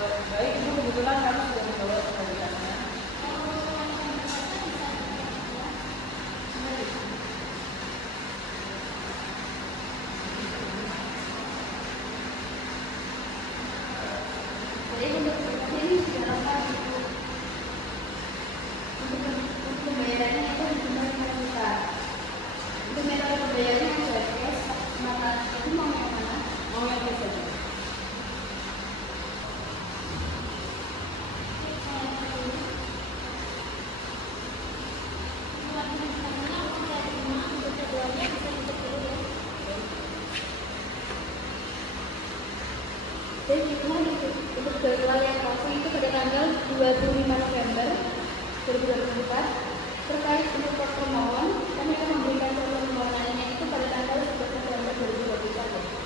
Baik, Ibu kebetulan kami sudah membawa pemberiannya. Jadi untuk ini sudah apa untuk pembayarannya itu cuma 5 juta. Untuk metode pembayarannya sudah cash, maka itu mau yang mana? Mau yang cash saja. Jadi untuk jadwal yang kosong itu pada tanggal 25 November 2024 terkait untuk permohonan kami akan memberikan jadwal permohonannya itu pada tanggal 11 November 2024.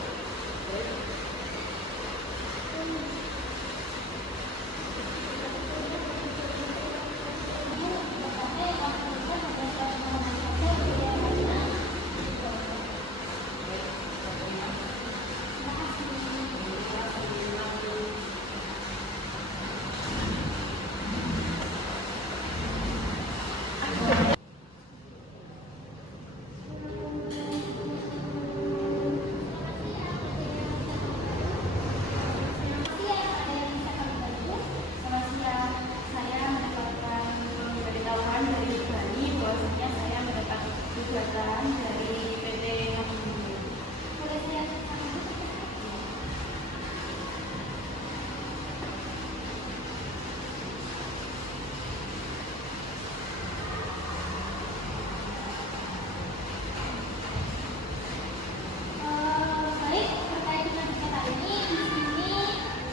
Dari PT Baik, terkait dengan sengketa ini, di sini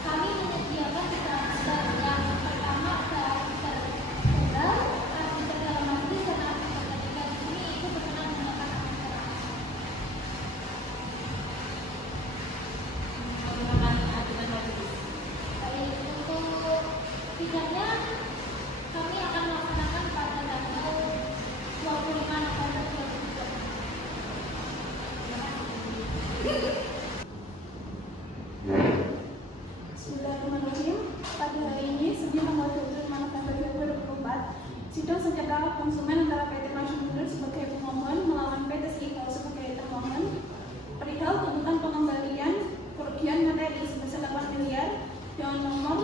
kami menyediakan transfer yang pertama ke arbiter tunggal, arbiter dalam majelis dan arbiter ketiga di sini itu berkenan menggunakan Ajudan majelis. baik untuk sidangnya kami akan melaksanakan pada tanggal 25 November 2023. Bismillahirrahmanirrahim. Pada hari ini, Senin tanggal 25 November 2024, sidang sengketa konsumen antara PT Masyumundur sebagai pemohon melawan PT Slipol sebagai termohon perihal tuntutan pengembalian kerugian materi sebesar 8 miliar dengan nomor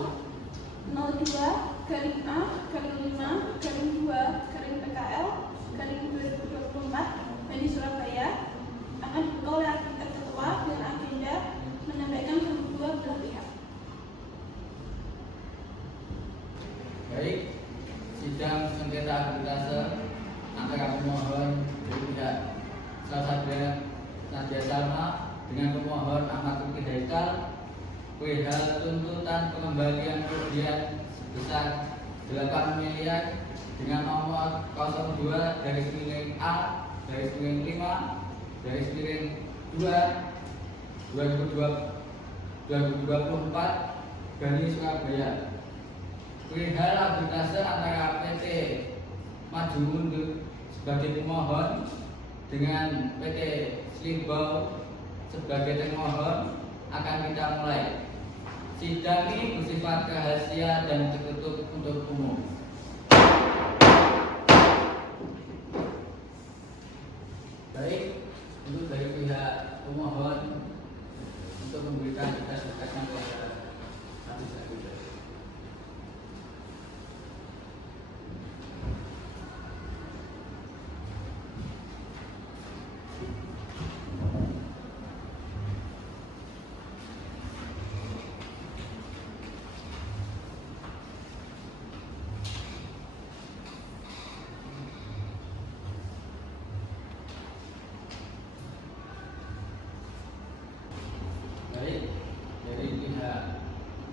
02-5-2-PKL-2024 yang di Surabaya akan dibuka oleh arbiter ketua dengan agenda menyampaikan kedua belah pihak. Baik, sidang sengketa arbitrase antara pemohon dari pihak salah satunya Nadia Salma dengan pemohon Ahmad Ruki Haikal perihal tuntutan pengembalian kerugian sebesar 8 miliar dengan nomor 02-5-2-2024 Bani Surabaya. Perihal arbitrase antara PT Maju Mundur sebagai pemohon dengan PT Slimbau sebagai termohon akan kita mulai. Sidang ini bersifat rahasia dan tertutup untuk umum. Baik, untuk dari pihak pemohon untuk memberikan berkas-berkasnya kepada arbiter. Baik, dari pihak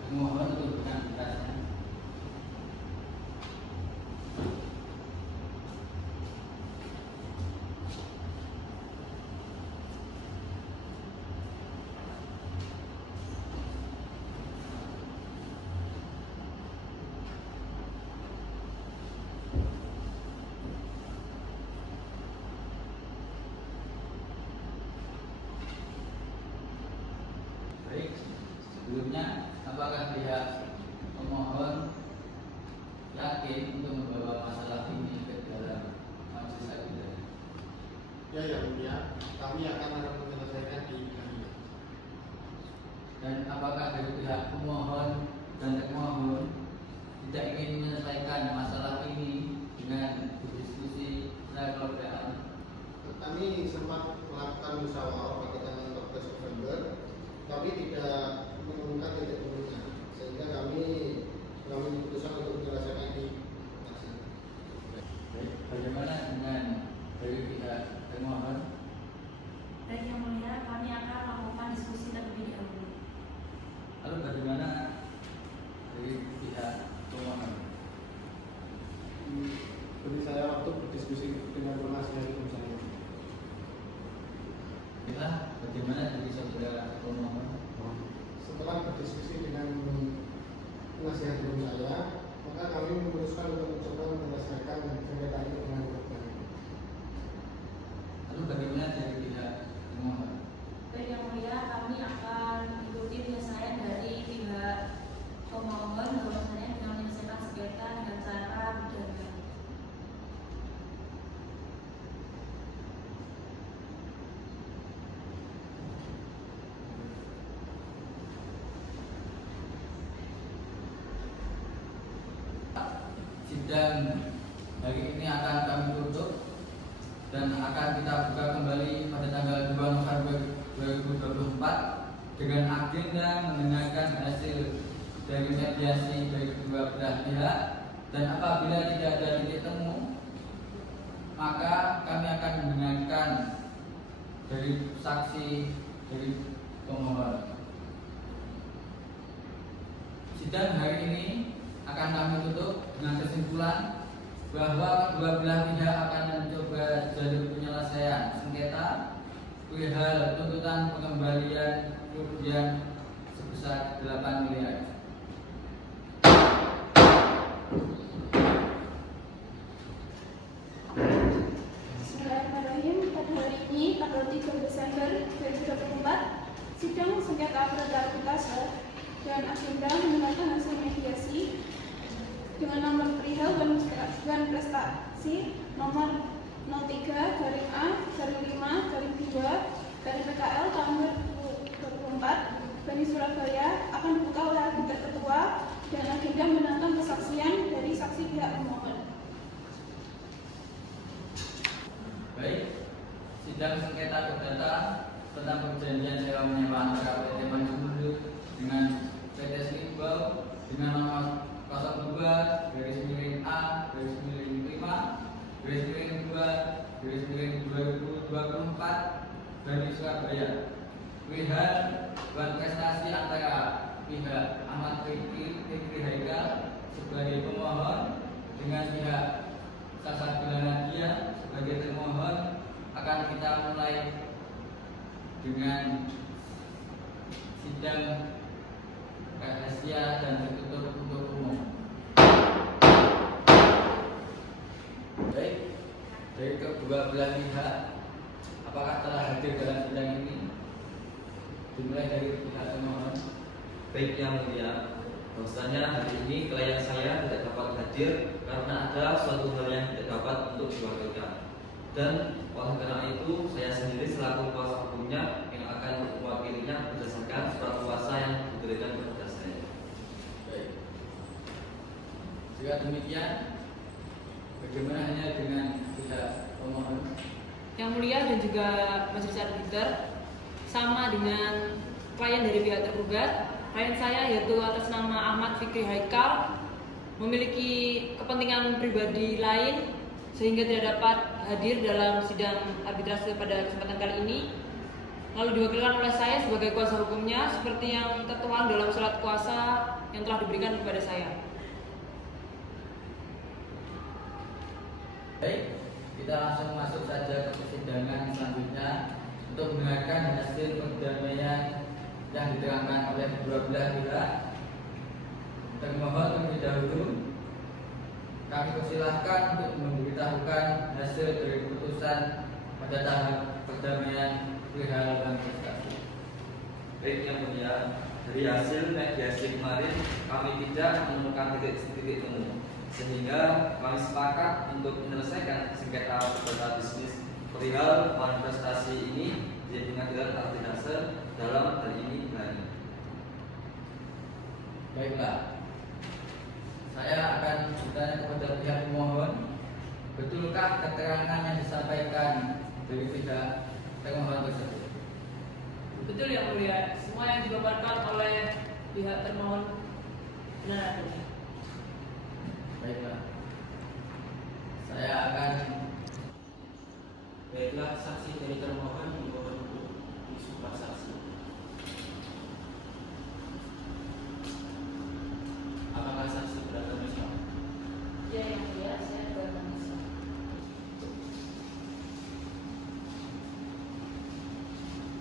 pemohon untuk memberikan berkasnya. Baik, sebelumnya apakah pihak pihak pemohon dan termohon tidak ingin menyelesaikan masalah ini dengan berdiskusi secara keluargaan. Kami sempat melakukan musyawarah pada tanggal 14 November, tapi tidak menemukan titik temunya, sehingga kami mengambil keputusan untuk menyelesaikan ini. Baik, bagaimana dengan dari pihak termohon? Dan yang mulia, kami akan melakukan diskusi terlebih dahulu. Lalu bagaimana dari pihak pemohon? Beri saya waktu berdiskusi dengan penasihat hukum saya. Bagaimana dari saudara pemohon? Setelah berdiskusi dengan penasihat hukum saya, maka kami memutuskan untuk mencoba menyelesaikan sengketa ini dengan korban. Lalu bagaimana dari pihak pemohon? Baik yang mulia, kami akan mengikuti penyelesaian dari pihak pemohon bahwasanya dengan menyelesaikan sengketa dengan cara berdamai. Sidang hari ini akan kami tutup dan akan kita buka kembali pada tanggal 2 November 2024 dengan agenda mendengarkan hasil dari mediasi dari kedua belah pihak, dan apabila tidak ada titik temu maka kami akan mendengarkan dari saksi dari pemohon. Sidang hari ini akan kami tutup dengan kesimpulan bahwa kedua belah pihak akan mencoba jalur penyelesaian sengketa perihal tuntutan pengembalian kerugian sebesar 8 miliar. Bismillahirrahmanirrahim. Pada hari ini, tanggal 3 Desember 2024, sidang sengketa perkara arbitrase dan agenda mendengarkan hasil mediasi dengan nomor perihal dan prestasi nomor 03/A/5/2 tahun 2024 Bani Surabaya akan dibuka oleh arbiter ketua dan agenda mendengarkan kesaksian dari saksi pihak pemohon. Baik, sidang sengketa perdata tentang perjanjian sewa menyewa antara PT Manjundur dengan PT Slimbau dengan nomor 02/5/2/2024 Bani Surabaya perihal prestasi antara pihak Ahmad Fikri Haikal sebagai pemohon dengan pihak Sasabila Nadia sebagai termohon akan kita mulai dengan sidang rahasia dan tertutup untuk umum. Baik, dari kedua belah pihak, apakah telah hadir dalam sidang ini? Dimulai dari pihak termohon. Baik yang mulia, bahwasanya hari ini klien saya tidak dapat hadir karena ada suatu hal yang tidak dapat untuk diwakilkan. Dan oleh karena itu, saya sendiri selaku kuasa hukumnya yang akan mewakilinya berdasarkan surat kuasa yang diberikan kepada saya. Baik. Jika demikian, bagaimana hanya dengan pihak pemohon? Yang mulia dan juga majelis arbiter, sama dengan klien dari pihak tergugat, klien saya yaitu atas nama Ahmad Fikri Haikal memiliki kepentingan pribadi lain sehingga tidak dapat hadir dalam sidang arbitrase pada kesempatan kali ini, lalu diwakilkan oleh saya sebagai kuasa hukumnya seperti yang tertuang dalam surat kuasa yang telah diberikan kepada saya. Baik, kita langsung masuk saja ke persidangan selanjutnya untuk mendengarkan hasil perdamaian yang diterangkan oleh kedua belah pihak. Termohon terlebih dahulu kami persilahkan untuk memberitahukan hasil dari keputusan pada tahap perdamaian perihal dan prestasi. Baik yang mulia, dari hasil mediasi kemarin kami tidak menemukan titik temu, sehingga kami sepakat untuk menyelesaikan sengketa perdata bisnis perihal manifestasi ini di pengadilan arbitrase dalam hari ini. Baiklah, saya akan bertanya kepada pihak pemohon, betulkah keterangan yang disampaikan dari pihak termohon tersebut? Betul yang mulia, semua yang dipaparkan oleh pihak termohon benar adanya. Baiklah, saya akan Baiklah, saksi dari termohon dimohon untuk disumpah saksi. Apakah saksi beragama Islam? Ya yang mulia, saya beragama Islam.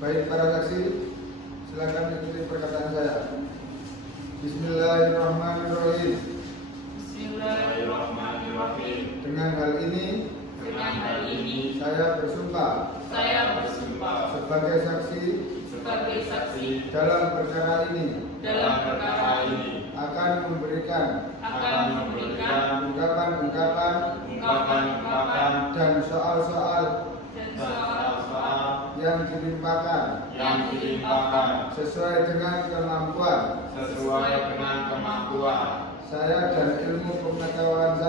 Baik para saksi, silakan ikuti perkataan saya. Bismillahirrahmanirrahim. Bismillahirrahmanirrahim. Dengan hal ini Dengan hal ini, saya bersumpah saya bersumpah sebagai saksi sebagai saksi dalam perkara ini dalam perkara ini akan memberikan ungkapan-ungkapan dan soal-soal yang dilimpahkan sesuai dengan kemampuan saya dan ilmu pengetahuan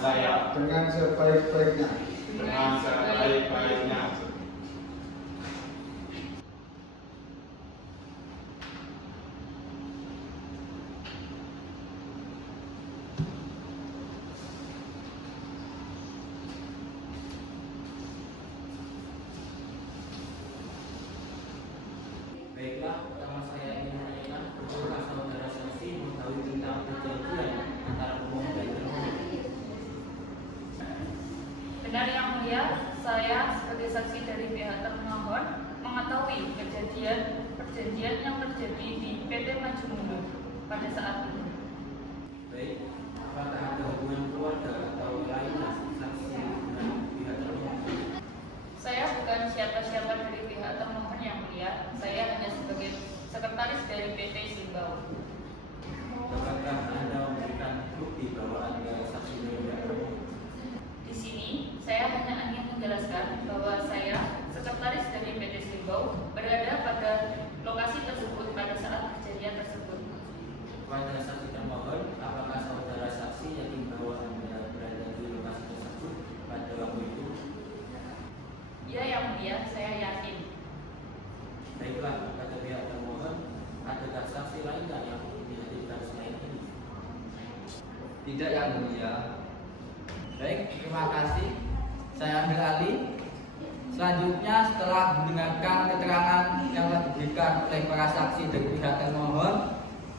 saya dengan sebaik-baiknya. Baiklah, pertama saya ingin menanyakan betulkah saudara saksi mengetahui tentang perjanjian antara pemohon dan termohon? Benar yang mulia, saya sebagai saksi dari pihak termohon mengetahui perjanjian yang terjadi di PT Maju Mundur pada saat itu. Baik, apakah ada hubungan keluarga atau lainnya saksi dengan pihak termohon? Saya bukan siapa-siapa dari pihak termohon yang mulia, saya hanya sebagai sekretaris dari PT Simbau. Apakah Anda memberikan bukti bahwa Anda saksi dari pihak termohon? Di sini, saya hanya ingin menjelaskan bahwa saya, sekretaris dari PT Simbau, berada pada lokasi tersebut pada saat kejadian tersebut. Kepada saksi termohon, apakah saudara saksi yakin bahwa Anda berada di lokasi tersebut pada waktu itu? Ya yang mulia, saya yakin. Baiklah, kepada pihak termohon, adakah saksi lainnya yang dihadirkan selain ini? tidak yang mulia. Baik, terima kasih. Saya ambil alih. Selanjutnya setelah mendengarkan keterangan yang telah diberikan oleh para saksi dari pihak termohon,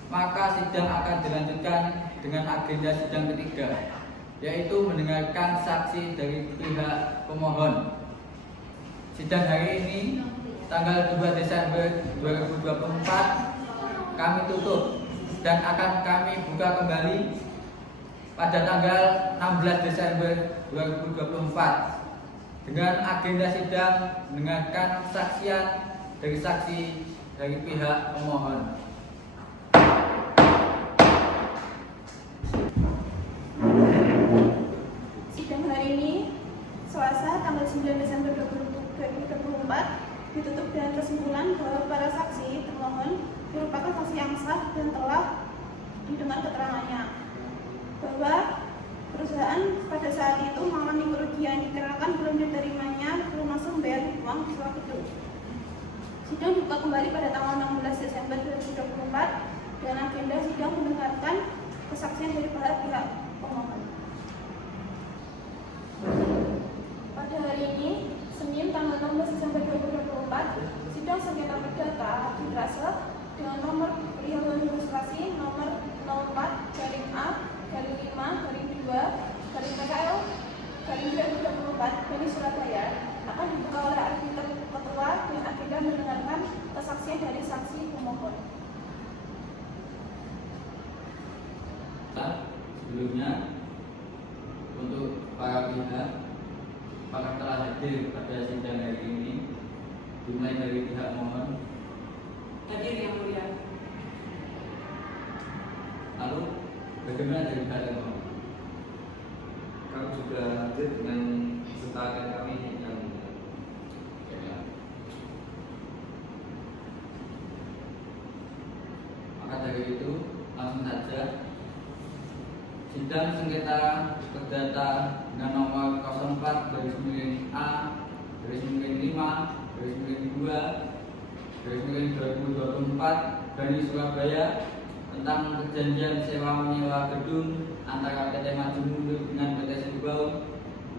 maka sidang akan dilanjutkan dengan agenda sidang ketiga, yaitu mendengarkan saksi dari pihak pemohon. Sidang hari ini tanggal 2 Desember 2024 kami tutup dan akan kami buka kembali pada tanggal 16 Desember 2024 dengan agenda sidang mendengarkan kesaksian dari saksi dari pihak pemohon. Sidang hari ini, Selasa tanggal 9 Desember 2024, ditutup dengan kesimpulan bahwa para saksi termohon merupakan saksi yang sah dan telah didengar keterangannya, bahwa perusahaan pada saat itu mengalami kerugian dikarenakan belum diterimanya lunas membayar uang sewa gedung. Sidang dibuka kembali pada tanggal 16 Desember 2024 dengan agenda sidang mendengarkan kesaksian dari para pihak pemohon. Pada hari ini, Senin tanggal 16 Desember 2024, sidang sengketa perdata arbitrase dengan nomor perihal ilustrasi nomor 04-A-2-PKL-2024 dari Surabaya akan dibuka oleh arbiter ketua dengan agenda mendengarkan kesaksian dari saksi pemohon. Sebelumnya, untuk para pihak apakah telah hadir pada sidang hari ini, dimulai dari pihak mohon. Hadir yang mulia. Lalu bagaimana dari pihak termohon? Kami juga hadir dengan kesepakatan kami yang untuk itu langsung saja. Sidang sengketa perdata dengan nomor 04/5/5/2/2024 dari Surabaya tentang perjanjian sewa menyewa gedung antara PT Maju Mundur dengan PT Silibau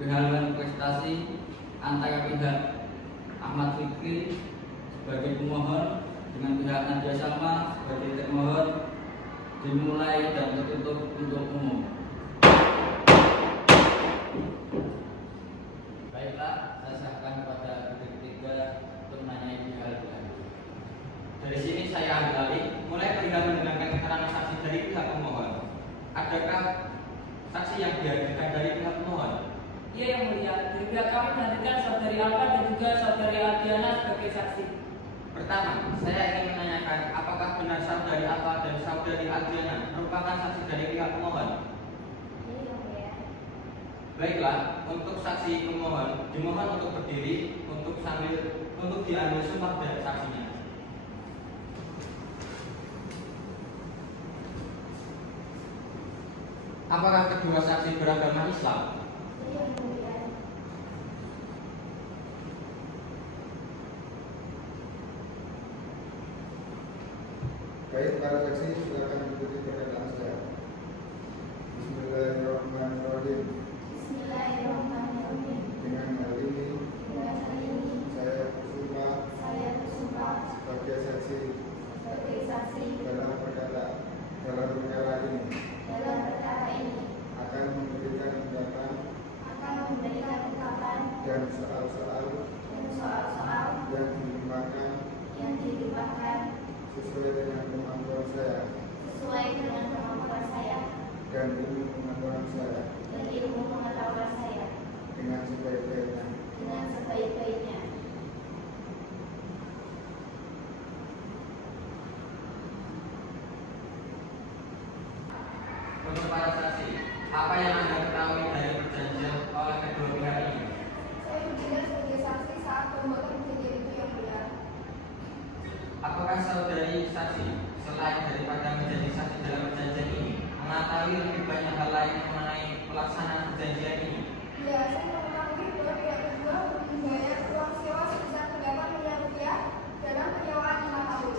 berhaluan prestasi antara pihak Ahmad Fikri sebagai pemohon dengan pihak Nadia Salma sebagai termohon dimulai dan tertutup untuk umum. Baiklah, saya serahkan kepada ketiga untuk menanyai hal-hal. Dari sini saya ambil alih, mulai perihal mendengarkan keterangan saksi dari pihak pemohon. Adakah saksi yang dihadirkan dari pihak pemohon? Iya yang mulia, dari pihak kami menghadirkan saudari Alfa dan juga saudari Adriana sebagai saksi. Pertama, saya ingin menanyakan apakah benar saudari Alfa dan saudari Adriana merupakan saksi dari pihak pemohon? Iya yang mulia. Baiklah, untuk saksi pemohon dimohon untuk berdiri untuk diambil sumpah dari saksinya. Apakah kedua saksi beragama Islam? Iya yang mulia. Baik, para saksi silakan ikuti perkataan saya. Bismillahirrahmanirrahim. Bismillahirrahmanirrahim. Dengan hal ini Dengan hal ini saya bersumpah sebagai saksi dalam perkara ini akan memberikan ungkapan dan soal-soal yang dilimpahkan sesuai dengan kemampuan saya dan ilmu pengetahuan saya dengan sebaik-baiknya. Untuk para saksi, apa yang Anda ketahui dari perjanjian oleh kedua pihak ini? Saya bertindak sebagai saksi saat pembuatan perjanjian itu yang mulia. Apakah saudari saksi selain daripada menjadi saksi dalam perjanjian ini mengetahui lebih banyak hal lain mengenai pelaksanaan perjanjian ini? Ya, saya mengetahui bahwa pihak kedua membayar uang sewa sebesar 8 miliar rupiah dalam penyewaan 5 tahun.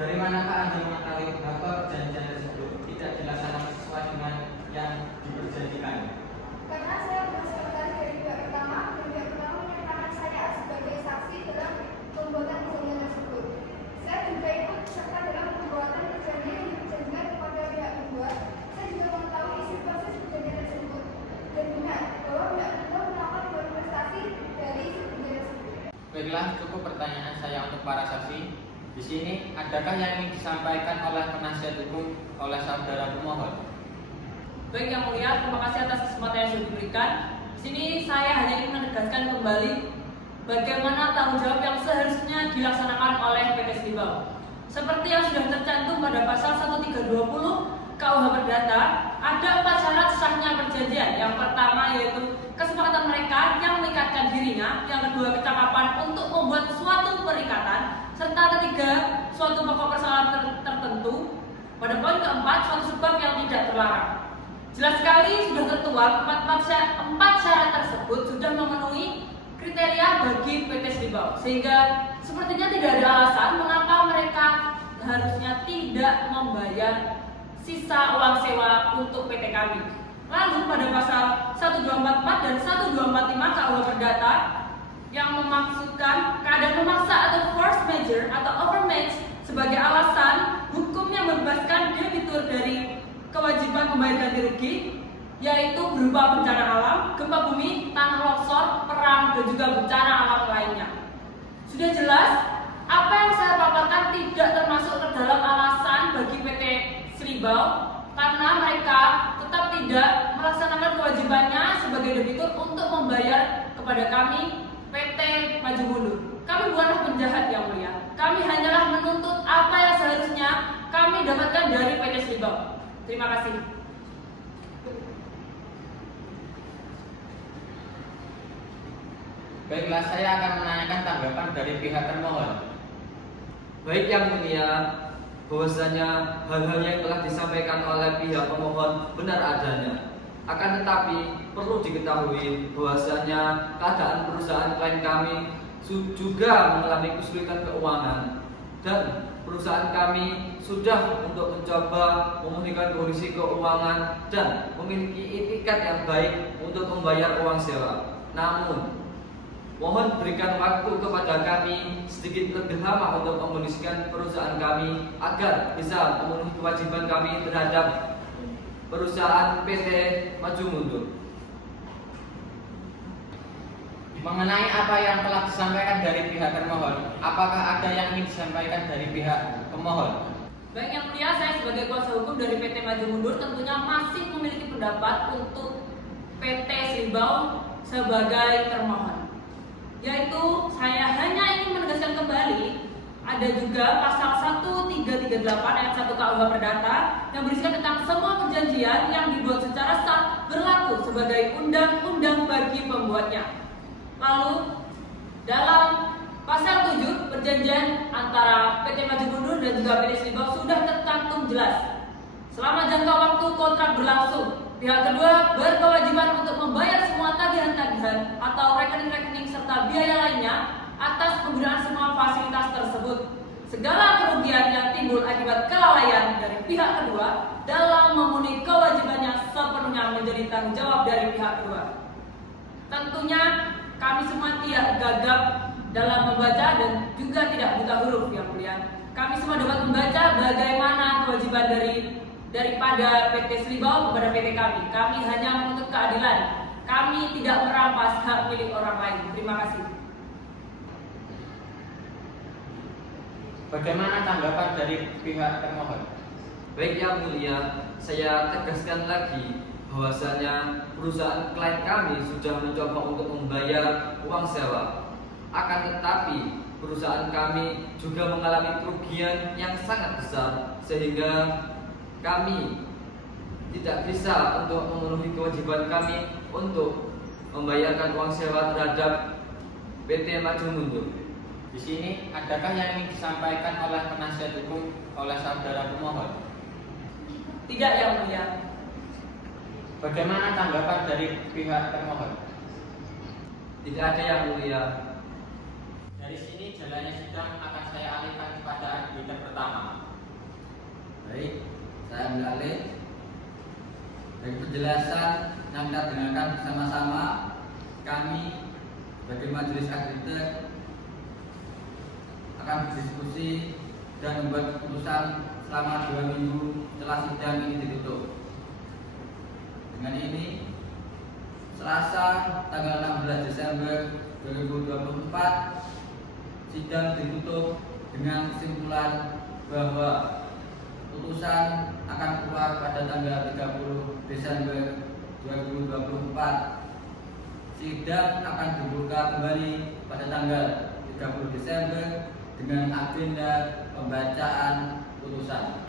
Dari manakah Anda mengetahui bahwa perjanjian tersebut tidak dilaksanakan sesuai dengan yang diperjanjikan? Karena saya adalah sekretaris dari pihak pertama dan pihak pertama menyatakan saya sebagai saksi dalam pembuatan perjanjian tersebut. Saya juga ikut serta dalam pembuatan perjanjian yang diperjanjikan kepada pihak kedua. Saya juga mengetahui isi proses perjanjian tersebut dan benar bahwa pihak kedua melakukan prestasi dari isi perjanjian tersebut. Baiklah, cukup pertanyaan saya untuk para saksi. Di sini, adakah yang ingin disampaikan oleh penasihat hukum oleh saudara pemohon? Baik yang mulia, terima kasih atas kesempatan yang sudah diberikan. Di sini saya hanya ingin menegaskan kembali bagaimana tanggung jawab yang seharusnya dilaksanakan oleh PT Silibau. Seperti yang sudah tercantum pada pasal 1320 KUH Perdata, ada 4 syarat sahnya perjanjian. Yang pertama yaitu kesepakatan mereka yang mengikatkan dirinya, yang kedua kecakapan untuk membuat suatu perikatan, serta ketiga suatu pokok persoalan tertentu. Pada poin keempat, suatu sebab yang tidak terlarang. Jelas sekali sudah tertuang 4 syarat tersebut sudah memenuhi kriteria bagi PT Silibau, sehingga sepertinya tidak ada alasan mengapa mereka harusnya tidak membayar sisa uang sewa untuk PT kami. Lalu pada pasal 1244 dan 1245 KUH Perdata yang memaksudkan keadaan memaksa atau force majeure atau overmatch sebagai alasan hukum yang membebaskan debitur dari kewajiban membayar ganti rugi, yaitu berupa bencana alam, gempa bumi, tanah longsor, perang, dan juga bencana alam lainnya. Sudah jelas, apa yang saya paparkan tidak termasuk ke dalam alasan bagi PT Silibau, karena mereka tetap tidak melaksanakan kewajibannya sebagai debitur untuk membayar kepada kami PT Maju Mundur. Kami bukanlah penjahat yang mulia. Kami hanyalah menuntut apa yang seharusnya kami dapatkan dari PT Silibau. Terima kasih. Baiklah, saya akan menanyakan tanggapan dari pihak termohon. Baik Yang Mulia, bahwasanya hal-hal yang telah disampaikan oleh pihak pemohon benar adanya. Akan tetapi perlu diketahui bahwasanya keadaan perusahaan klien kami juga mengalami kesulitan keuangan dan perusahaan kami sudah untuk mencoba memulihkan kondisi keuangan dan memiliki itikat yang baik untuk membayar uang sewa. Namun mohon berikan waktu kepada kami sedikit lebih lama untuk memulihkan perusahaan kami agar bisa memenuhi kewajiban kami terhadap perusahaan PT Maju Mundur. Mengenai apa yang telah disampaikan dari pihak termohon, apakah ada yang ingin disampaikan dari pihak pemohon? Baik Yang Mulia, saya sebagai kuasa hukum dari PT Maju Mundur tentunya masih memiliki pendapat untuk PT Slibau sebagai termohon. Yaitu saya hanya ingin menegaskan kembali ada juga pasal 1338 ayat 1 KUH Perdata yang berisikan tentang semua perjanjian yang dibuat secara sah berlaku sebagai undang-undang bagi pembuatnya. Lalu dalam pasal 7 perjanjian antara PT Maju Mundur dan juga PT Slibau sudah tercantum jelas. Selama jangka waktu kontrak berlangsung, pihak kedua berkewajiban untuk membayar semua tagihan-tagihan atau rekening-rekening serta biaya lainnya atas penggunaan semua fasilitas tersebut. Segala kerugian yang timbul akibat kelalaian dari pihak kedua dalam memenuhi kewajibannya sepenuhnya menjadi tanggung jawab dari pihak kedua. Tentunya kami semua tidak gagap dalam membaca dan juga tidak buta huruf Yang Mulia. Kami semua dapat membaca bagaimana kewajiban daripada PT Slibau kepada PT kami. Kami hanya menuntut keadilan. Kami tidak merampas hak milik orang lain. Terima kasih. Bagaimana tanggapan dari pihak termohon? Baik Yang Mulia, saya tegaskan lagi bahwasanya perusahaan klien kami sudah mencoba untuk membayar uang sewa. Akan tetapi perusahaan kami juga mengalami kerugian yang sangat besar sehingga kami tidak bisa untuk memenuhi kewajiban kami untuk membayarkan uang sewa terhadap PT Maju Mundur. Di sini adakah yang ingin disampaikan oleh penasihat hukum oleh saudara pemohon? Tidak Yang Mulia. Bagaimana tanggapan dari pihak termohon? Tidak ada Yang Mulia. Dari sini jalannya sidang akan saya alihkan kepada arbiter pertama. Baik, saya ambil alih. Dari penjelasan yang kita dengarkan bersama-sama, kami sebagai majelis arbiter akan berdiskusi dan membuat keputusan selama 2 minggu setelah sidang ini ditutup. Dengan ini, Selasa tanggal 16 Desember 2024, sidang ditutup dengan kesimpulan bahwa putusan akan keluar pada tanggal 30 Desember 2024. Sidang akan dibuka kembali pada tanggal 30 Desember dengan agenda pembacaan putusan.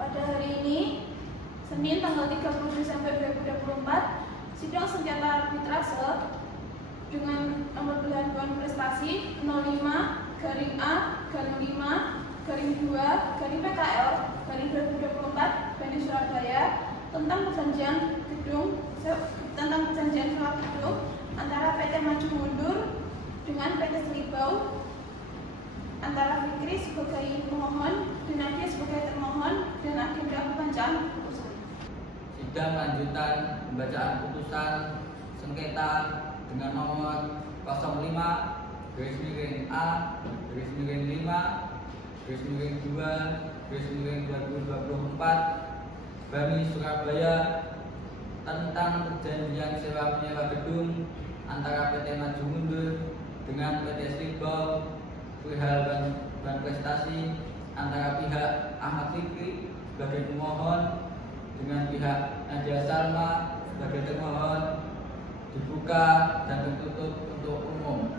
Pada hari ini, Senin tanggal 30 Desember 2024, sidang sengketa arbitrase dengan nomor pengaduan prestasi 05-A-2-PKL-2024 tentang perjanjian sewa gedung antara PT Maju Mundur dengan PT Slibau, antara Fikri sebagai pemohon dan Nadia sebagai termohon, dan agenda pembacaan putusan. Sidang lanjutan pembacaan putusan sengketa dengan nomor 05-A-5-2-2024 Bami Surabaya tentang perjanjian sewa menyewa gedung antara PT Maju Mundur dengan PT Slibau perihal ban prestasi antara pihak Ahmad Fikri sebagai pemohon dengan pihak Nadia Salma sebagai termohon dibuka dan tertutup untuk umum.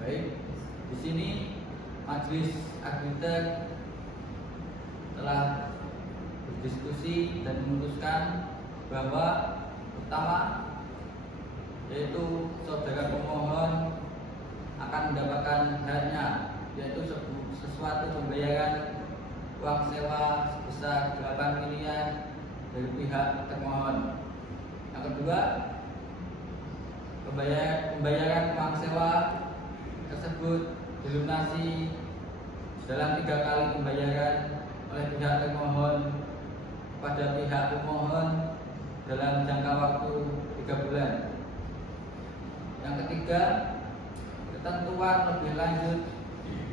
Baik, di sini majelis arbiter telah berdiskusi dan memutuskan bahwa pertama yaitu saudara pemohon akan mendapatkan haknya, yaitu sesuatu pembayaran uang sewa sebesar 8 miliar dari pihak termohon. Yang kedua, pembayaran uang sewa tersebut dilunasi dalam 3 kali pembayaran oleh pihak termohon pada pihak pemohon dalam jangka waktu 3 bulan. Yang ketiga, ketentuan lebih lanjut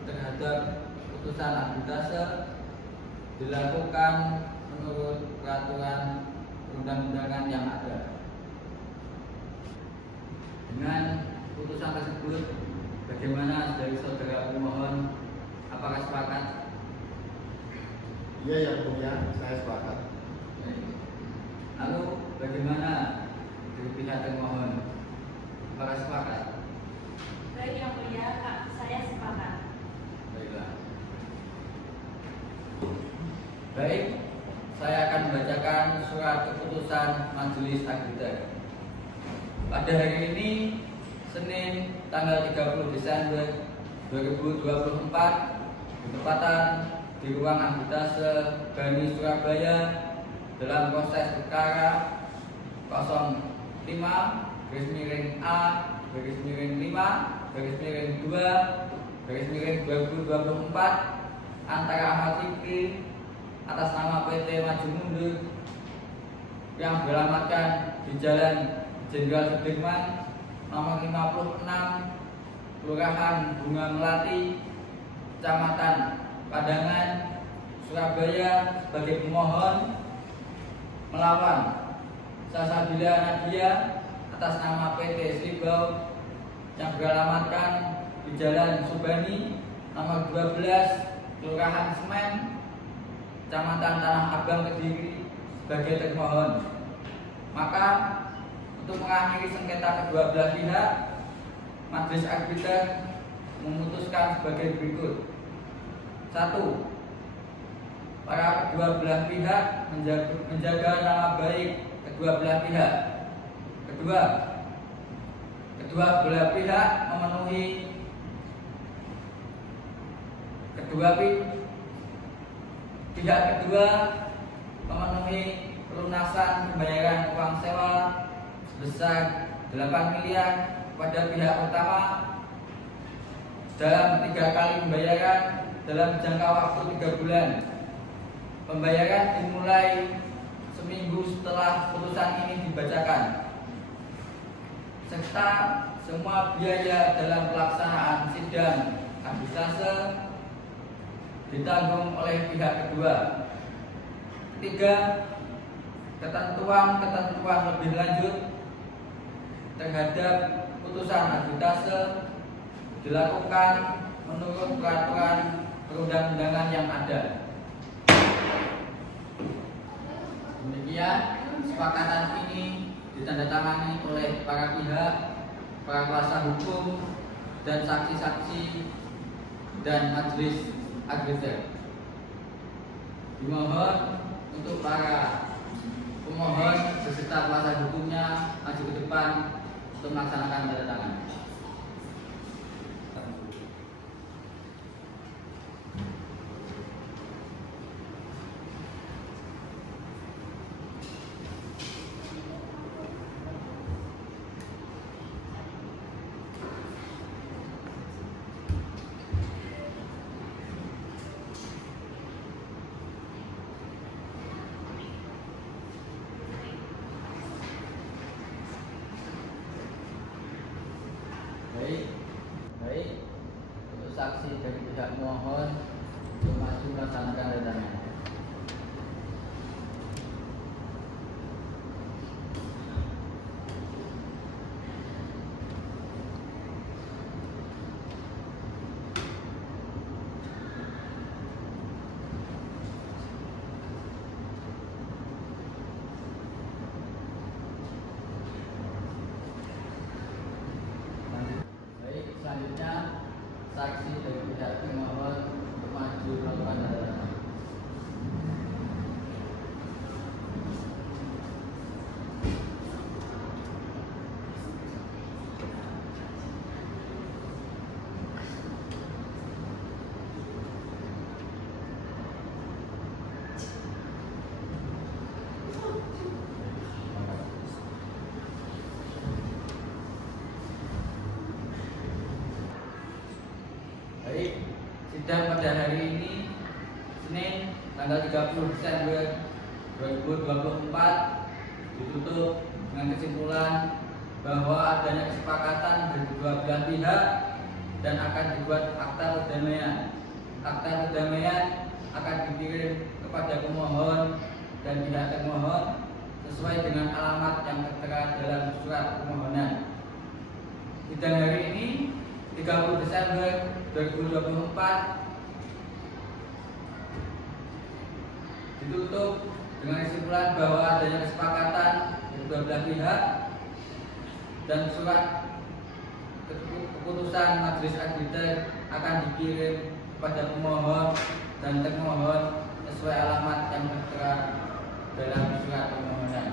terhadap putusan arbitrase dilakukan menurut peraturan perundang-undangan yang ada. Dengan putusan tersebut, bagaimana dari saudara pemohon? Apakah sepakat? Iya yang mulia, saya sepakat. Lalu bagaimana dari pihak termohon? Apakah sepakat? Baik yang mulia, Kak, saya sepakat. Baiklah. Baik, saya akan membacakan surat keputusan Majelis Arbiter. Pada hari ini, Senin tanggal 30 Desember 2024, bertepatan di ruang arbitrase Bani Surabaya dalam proses perkara 05-5-2-2024 antara Ahmad Fikri atas nama PT Maju Mundur yang beralamatkan di Jalan Jenderal Sudirman nomor 56, Kelurahan Bunga Melati, Kecamatan Padangan, Surabaya sebagai pemohon melawan Salsabila Nadia atas nama PT Slibau yang beralamatkan di Jalan Subani nomor 12, Kelurahan Semen, Kecamatan Tanah Abang, Kediri sebagai termohon. Maka untuk mengakhiri sengketa kedua belah pihak, Majelis Arbiter memutuskan sebagai berikut. 1. Para kedua belah pihak menjaga nama baik kedua belah pihak. Kedua belah pihak memenuhi pihak kedua memenuhi pelunasan pembayaran uang sewa sebesar 8 miliar pada pihak pertama dalam 3 kali pembayaran dalam jangka waktu 3 bulan. Pembayaran dimulai seminggu setelah putusan ini dibacakan, serta semua biaya dalam pelaksanaan sidang arbitrase ditanggung oleh pihak kedua. 3. Ketentuan lebih lanjut terhadap putusan arbitrase dilakukan menurut peraturan perundang-undangan yang ada. Demikian kesepakatan ini ditandatangani oleh para pihak, para kuasa hukum, dan saksi-saksi dan majelis arbiter. Dimohon untuk para pemohon beserta kuasa hukumnya maju ke depan untuk melaksanakan tanda tangan. Sidang pada hari ini, Senin, tanggal 30 Desember 2024, ditutup dengan kesimpulan bahwa adanya kesepakatan dari kedua belah pihak dan akan dibuat akta perdamaian. Akta perdamaian akan dikirim kepada pemohon dan pihak termohon sesuai dengan alamat yang tertera dalam surat permohonan. Sidang hari ini 30 Desember 2024 ditutup dengan kesimpulan bahwa adanya kesepakatan dari kedua belah pihak dan surat keputusan majelis arbiter akan dikirim kepada pemohon dan termohon sesuai alamat yang tertera dalam surat permohonan.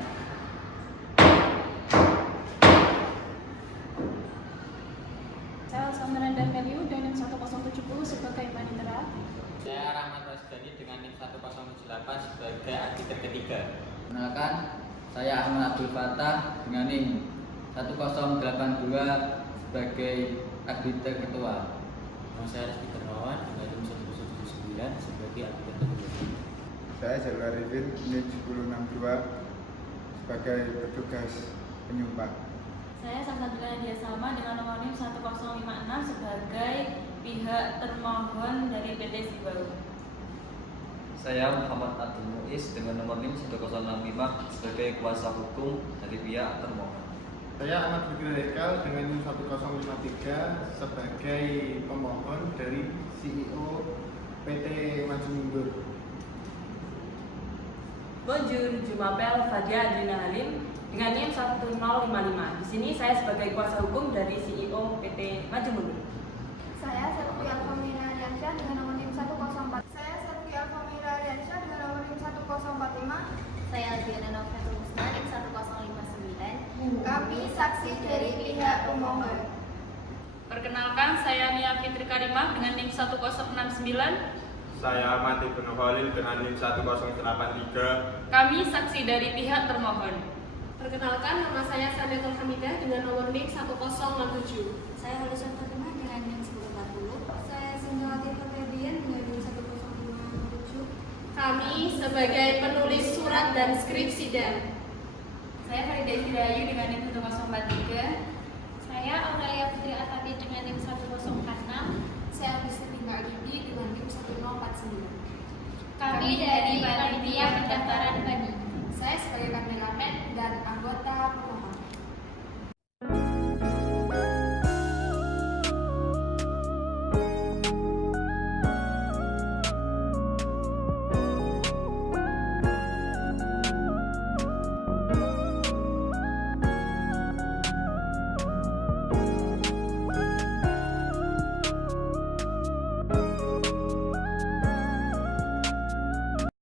Saya Alexandra dan Meliu dengan NIM 1070 sebagai panitera. Saya Rahmat Rasdani dengan NIM 1078 sebagai arbiter ketiga. Perkenalkan, saya Ahmad Abdul Fattah dengan NIM 1082 sebagai arbiter ketua. Nama saya Rizky Ternawan dengan NIM 1079 sebagai arbiter kedua. Saya Jalur Arifin NIM 1062 sebagai petugas penyumpah. Saya Samsudina Dia Salma dengan nomor NIM 1056 sebagai pihak termohon dari PT Sibaru. Saya Muhammad Abdul Muiz dengan nomor NIM 1065 sebagai kuasa hukum dari pihak termohon. Saya Ahmad Fikri Haikal dengan NIM 1053 sebagai pemohon dari CEO PT Maju Mundur. Bonjour, je m'appelle Fadia Adrina Halim dengan NIM 1055. Di sini saya sebagai kuasa hukum dari CEO PT Maju Mundur. Saya Selvi Alfamira Aryansyah dengan nomor NIM 104. Saya Selvi Alfamira Aryansyah dengan nomor NIM 1045. Saya Adriana Novia Musna NIM 1059. Kami saksi dari pihak pemohon. Perkenalkan, saya Nia Fitri Karimah dengan NIM 1069. Saya Ahmad Ibnu Khalil dengan NIM 1083. Kami saksi dari pihak termohon. Perkenalkan, nama saya Samiatul Hamidah dengan nomor NIM 1067. Saya Hulusan Fatimah dengan NIM 1040. Saya Sinjawati Febrian dengan NIM 1057. Kami sebagai penulis surat dan skripsi dan Saya Farida Istirayu dengan NIM 1043. Saya Aurelia Putri Atati dengan NIM 1046. Saya Agustin Tinggal Gidi dengan NIM 1049. Kami dari Panitia Pendaftaran Bani. Saya sebagai kameramen dan anggota pemohon.